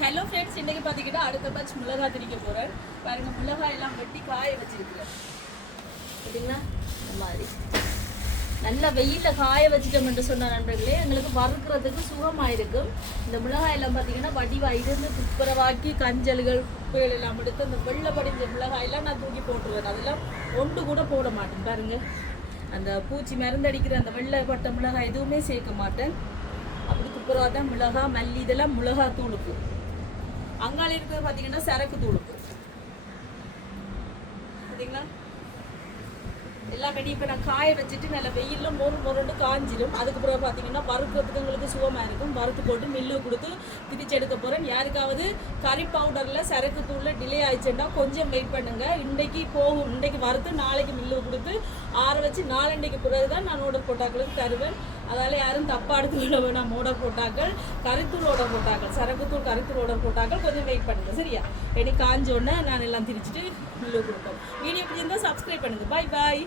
Hello friends இன்றைக்கி பார்த்தீங்கன்னா அடுத்த பட்ச மிளகாய் திரிக்க போகிறேன் பாருங்கள் மிளகாய் எல்லாம் வெட்டி காய வச்சிருக்கிறேன். சரிங்களா? இந்த மாதிரி. நல்லா வெயிலில் காய வச்சிட்டோம்னு சொன்ன நண்பர்களே எங்களுக்கு வறுக்கிறதுக்கு சுகமாக இருக்கும் இந்த மிளகாய் எல்லாம் பார்த்தீங்கன்னா வடிவாக இருந்து துப்புரவாக்கி கஞ்சல்கள் குப்பைகள் எல்லாம் எடுத்து அந்த வெள்ளை படிஞ்ச மிளகாயெல்லாம் நான் தூக்கி போட்டுருவேன். அதெல்லாம் ஒன்று கூட போட மாட்டேன். பாருங்கள் அந்த பூச்சி மருந்தடிக்கிற அந்த வெள்ளை பட்ட மிளகாய் எதுவுமே சேர்க்க மாட்டேன். அப்படி துப்புரவாக தான் மிளகாய் மல்லி இதெல்லாம் மிளகாய் தூளுக்கு. அங்கால இருக்கிறது பார்த்தீங்கன்னா சரக்கு தூள். பார்த்தீங்களா எல்லாம் வெடி இப்போ நான் காய வச்சுட்டு நல்ல வெயிலில் மொறு மொரண்டு காஞ்சிடும் அதுக்கு பிறகு பார்த்தீங்கன்னா வறுக்கிறதுக்கு உங்களுக்கு சுகமாக இருக்கும். வறுத்து போட்டு மில்லு கொடுத்து திரிச்சு எடுக்க போகிறேன் யாருக்காவது கறி பவுடரில் சரக்கு தூளில் டிலே ஆயிடுச்சுன்னா கொஞ்சம் வெயிட் பண்ணுங்கள் இன்றைக்கு போகும். இன்றைக்கு வறுத்து நாளைக்கு மில்லு கொடுத்து ஆற வச்சு நாலண்டைக்கு பிறகு தான் நான் ஓடர் போட்டாக்களுக்கு தருவேன். அதால் யாரும் தப்பாக எடுத்துக்கொள்ள வேணாம். ஓடர் போட்டாக்கள் கறித்தூள் ஓடர் போட்டாக்கள் சரக்குத்தூள் கறித்தூள் ஓடர் போட்டாக்கள் கொஞ்சம் வெயிட் பண்ணுங்கள் சரியா? இனி காஞ்ச உடனே நான் எல்லாம் திரிச்சிட்டு மில்லு கொடுப்போம் வீடியோ பிடிச்சிருந்தால் சப்ஸ்கிரைப் பண்ணுங்கள் பாய் பாய்